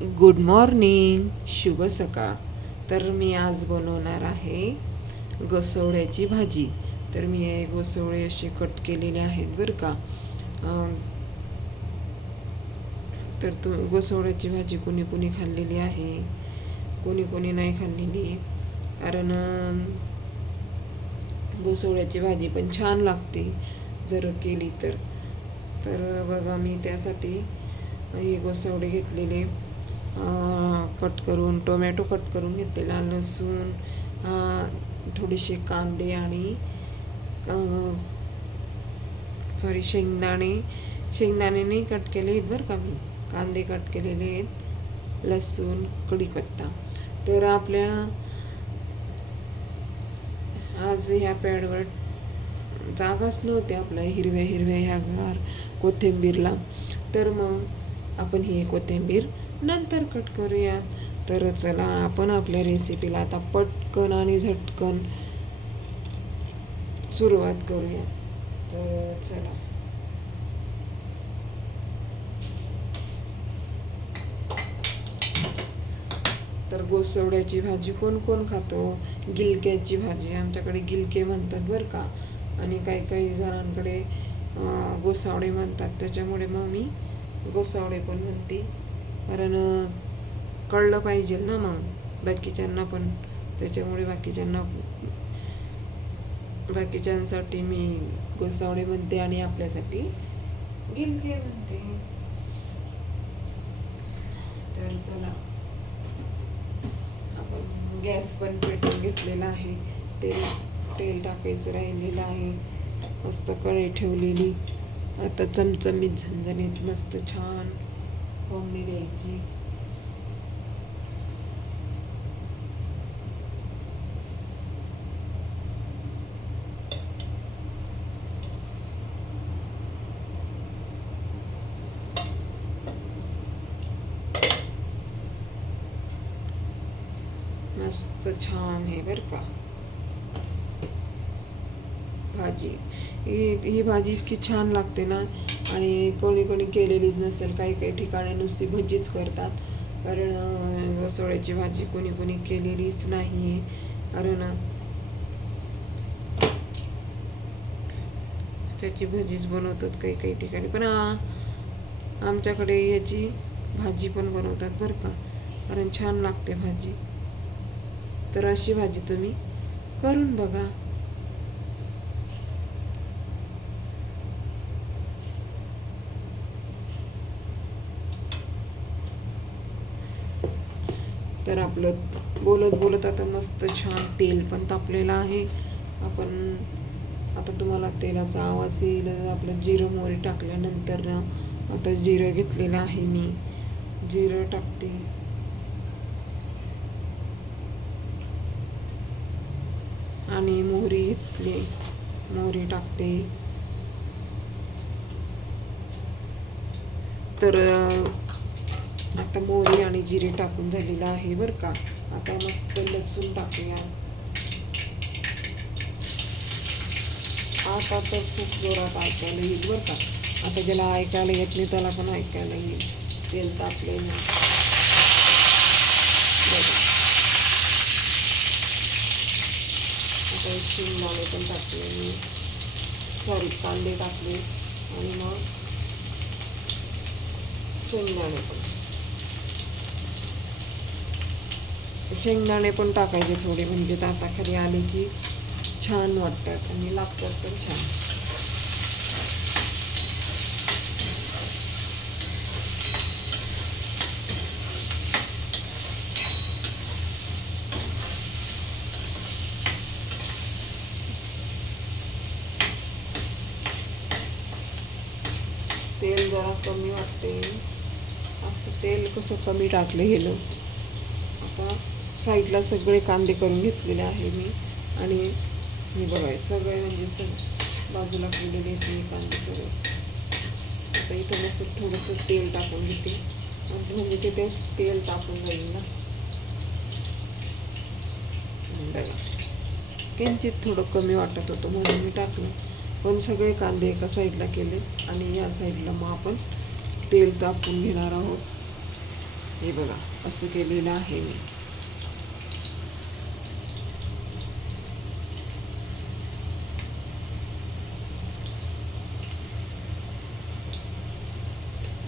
Good morning, शुभ सकाळ. तर मी आज बनवणार आहे घोसावळ्याची भाजी. तर मी हे घोसावळे असे कट केलेले आहेत बरं का. तर घोसावळ्याची भाजी कोणी कोणी खाल्लेली आहे, कोणी कोणी नाही खाल्लेली. कारण घोसावळ्याची भाजी पण छान लागते जर केली तर. तर बघा, मी त्यासाठी हे घोसावळे घेतलेले, कट करून, टोमॅटो कट करून घेतलेला, लसूण, थोडेसे कांदे आणि शेंगदाणे कट केले आहेत बरं का. मी कांदे कट केलेले आहेत, लसूण, कढीपत्ता. तर आपल्या आज ह्या पॅडवर जागाच नव्हते आपल्या हिरव्या हिरव्या ह्या कोथिंबीरला. तर मग आपण ही कोथिंबीर नंतर कट करूयात. तर चला, आपण आपल्या रेसिपीला आता पटकन आणि झटकन सुरुवात करूया. तर चला. तर घोसावळ्याची भाजी कोण कोण खातो? गिलक्याची भाजी, आमच्याकडे गिलके म्हणतात बरं का, आणि काही काही जणांकडे घोसावळे म्हणतात. त्याच्यामुळे मग मी घोसावळे पण म्हणते, कारण कळलं पाहिजे ना मग बाकीच्यांना पण. त्याच्यामुळे बाकीच्यांसाठी मी घोसावळे म्हणते आणि आपल्यासाठी गिलके म्हणते. तर चला, आपण गॅस पण पेटवून घेतलेला आहे. तेल टाकायचं राहिलेलं आहे. मस्त कढई ठेवलेली. आता चमचमीत झणझणीत मस्त छान फोडणी द्यायची. मस्त छान आहे बरं का भाजी. ही भाजी इतकी छान लागते ना. आणि कोणी कोणी केलेलीच नसेल, काही काही ठिकाणी नुसती भजीच करतात. कारण घोसावळ्याची भाजी कोणी कोणी केलेलीच नाही आहे. कारण त्याची भजीच बनवतात काही काही ठिकाणी. पण आमच्याकडे याची भाजी पण बनवतात बरं का, कारण छान लागते भाजी. तर अशी भाजी तुम्ही करून बघा. तर आपलं बोलत बोलत आता मस्त छान तेल पण तापलेलं आहे. आपण आता तुम्हाला तेलाचा आवाज येईल. आपलं जिरं मोहरी टाकल्यानंतर आता जिरं घेतलेलं आहे मी. जिरं टाकते आणि मोहरी घेतली, मोहरी टाकते. तर आता मोहरी आणि जिरे टाकून झालेलं आहे बरं का. आता मस्त लसूण टाकूया. आता तर खूप जोरात ऐकायला येईल बरं का. आता ज्याला ऐकायला येत नाही त्याला पण ऐकायला येईल. तेल तापले ना. आता एक शेंगदाणे पण टाकले मी, कांदे टाकले आणि मग शेंगदाणे पण टाकायचे थोडे, म्हणजे दाताखाली आले की छान वाटतात आणि लागतात पण छान. तेल जरा कमी वाटते, असं तेल कसं कमी टाकलं गेलं. आता साईडला सगळे कांदे करून घेतलेले आहे मी. आणि हे बघाय सगळे म्हणजे बाजूला केलेले आहेत कांदे सगळे. आता इथं मस्त थोडंसं तेल टाकून घेते, म्हणजे तिथे तेल टाकून जाईल ना. बघा, किंचित थोडं कमी वाटत होतं म्हणून मी टाकलं. पण सगळे कांदे एका साईडला केले आणि या साईडला मग आपण तेल तापून घेणार आहोत. हे बघा असं केलेलं आहे मी.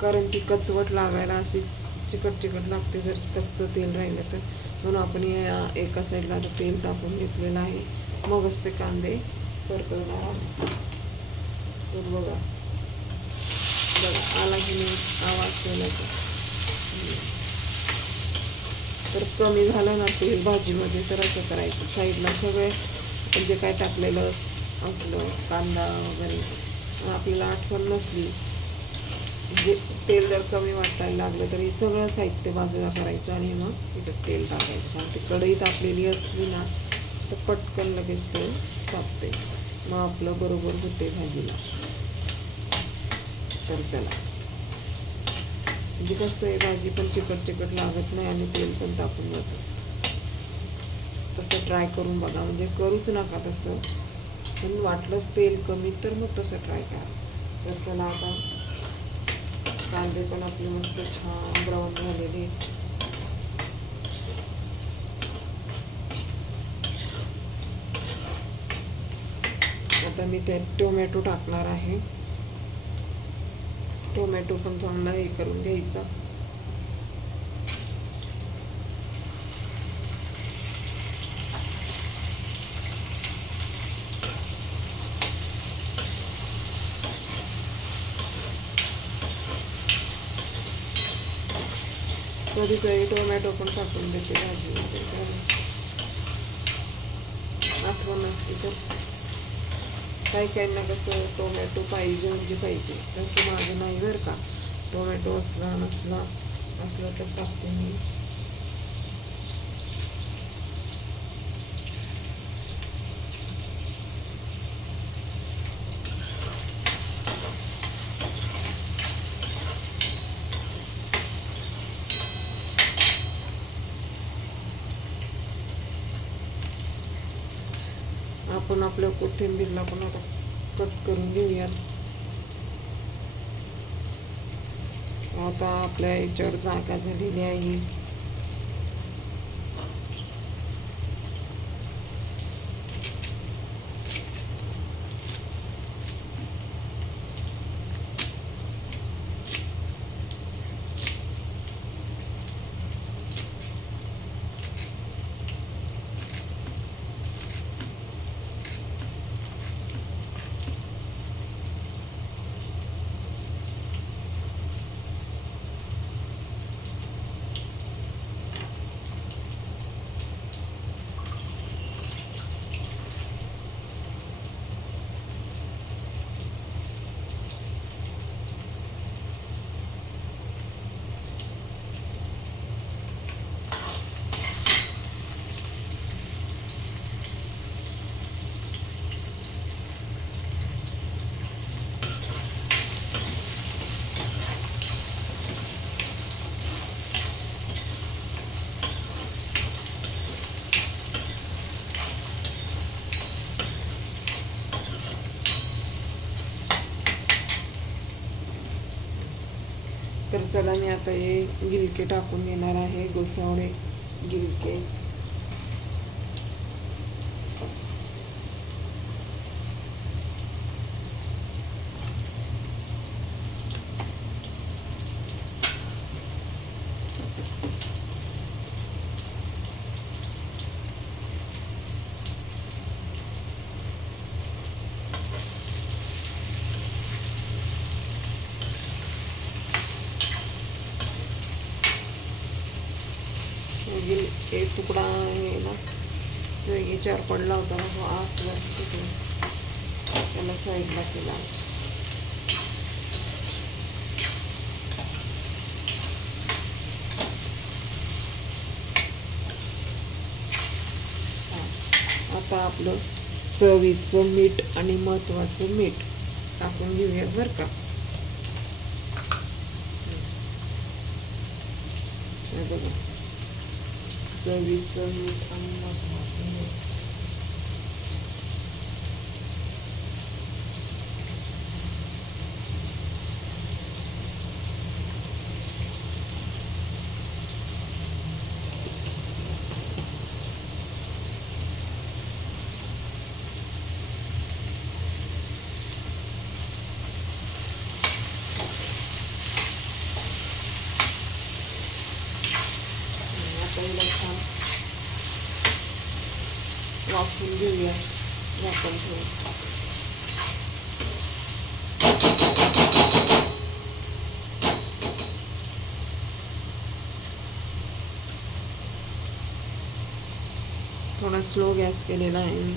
कारण ती कचवट लागायला अशी चिकट चिकट लागते जर कच्चं तेल राहिलं तर. म्हणून आपण या एका साईडला तेल टाकून घेतलेलं आहे. मगच ते कांदे परतवणार आहोत. तर बघा बघा आला की नाही आवाज तेलाचा. तर कमी झालं ना तेल भाजीमध्ये तर असं करायचं. साईडला सगळे आपण जे काय टाकलेलं आपलं कांदा वगैरे आपल्याला आठवण नसली, जे तेल जर कमी वाटायला लागलं तरी सगळं साहित्य बाजूला करायचं आणि मग इथं तेल टाकायचं. आणि ती कढई तापलेली असली ना तर पटकन लगेच तेल तापते, मग आपलं बरोबर होते भाजीला. तर चला, म्हणजे कसं आहे भाजी पण चिकट चिकट लागत नाही आणि तेल पण तापून जातं. तसं ट्राय करून बघा, म्हणजे करूच नका तसं, पण वाटलंच तेल कमी तर मग तसं ट्राय करा. तर चला आता कांदे पण आपले मस्त छान ब्राऊन झालेले. आता मी त्यात टोमॅटो टाकणार आहे. टोमॅटो पण चांगला हे करून घ्यायचा. कधी कधी टोमॅटो पण टाकून देते भाजीमध्ये, आठवण असते तर. काही काहींना कसं टोमॅटो पाहिजे म्हणजे पाहिजे, तसं माझं नाही बरं का. टोमॅटो असला नसला असलं तर टाकते मी. आपण आपल्या कोथिंबीरला पण आता कट करून घेऊयात. आता आपल्या याच्यावर जागा झालेली आहे. तर चला मी आता हे गिलके टाकून घेणार आहे, गोसावळे गिलके. एक तुकडा आहे ना याच्यावर पडला होता ना, तो आसला तिथे त्याला साईडला केला. आता आपलं चवीचं मीठ आणि महत्वाचं मीठ टाकून घेऊया बरं का. बघा चवीचं मीठ आणि महत्वाचं मीठ. आता हिला छान वाफवून घेऊया झाकण ठेवून. थोडा स्लो गॅस केलेला आहे मी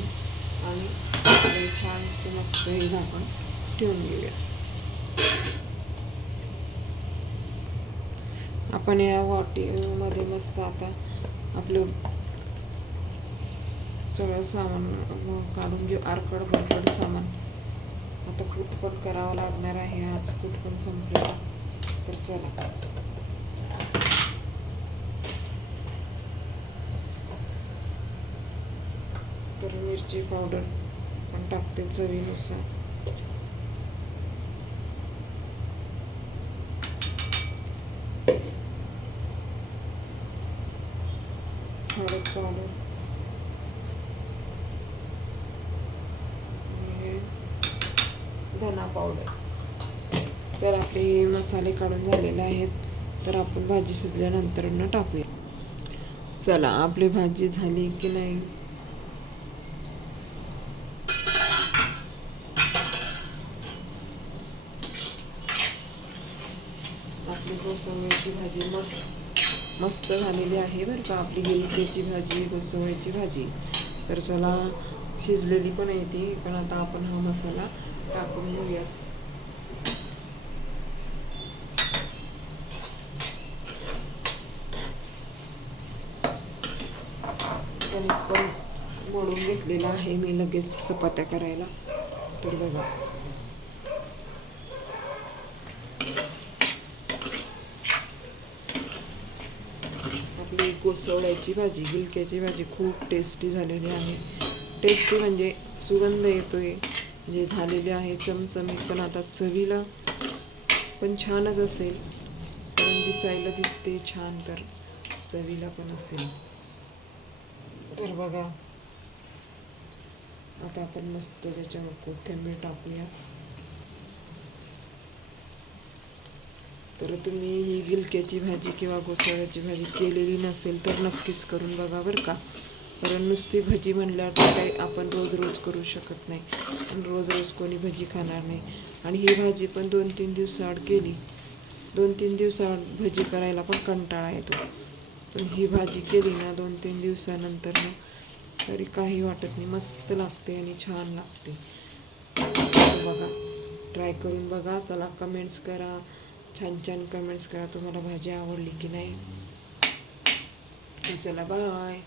आणि छान मस्त हे झाकण ठेवून घेऊया. आपण या वाटीमध्ये मस्त आता आपलं सगळं सामान काढून घेऊ. आरकड बरकड सामान आता कूट पण करावं लागणार आहे. आज कूट पण संपलं तर चला. तर मिरची पावडर पण टाकते चवीनुसार. हळद पावडर, धना पावडर. तर आपले मसाले काढून झालेले आहेत. तर आपण भाजी शिजल्यानंतर टाकूया. चला आपली भाजी झाली की नाही. आपली घोसावळ्याची भाजी मस्त झालेली आहे बरं का. आपली गिलक्याची भाजी, घोसावळ्याची भाजी. तर चला शिजलेली पण आहे ती. पण आता आपण हा मसाला टाकून घेऊया. पण मोडून घेतलेला आहे मी लगेच चपात्या करायला. तर बघा आपली घोसावळ्याची भाजी, गिलक्याची भाजी खूप टेस्टी झालेली आहे. टेस्टी म्हणजे सुगंध येतोय, म्हणजे झालेली आहे चमचमीत. पण आता चवीला पण छानच असेल, कारण दिसायला दिसते छान, तर चवीला पण असेल. तर बघा आता आपण मस्त त्याच्यावर कोथिंबीर टाकूया. तर तुम्ही ही गिलक्याची भाजी किंवा घोसाळ्याची भाजी केलेली नसेल तर नक्कीच करून बघा बरं का. कारण नुसती भजी म्हणल्यावर तर काही आपण रोज रोज करू शकत नाही, आणि रोज रोज कोणी भजी खाणार नाही. आणि ही भाजी पण 2-3 दिवसाआड केली, 2-3 दिवसाआड भजी करायला पण कंटाळा येतो. पण ही भाजी केली ना 2-3 दिवसानंतर ना तरी काही वाटत नाही, मस्त लागते आणि छान लागते. बघा ट्राय करून बघा. चला कमेंट्स करा, छान छान कमेंट्स करा तुम्हाला भाजी आवडली की नाही. चला बाय.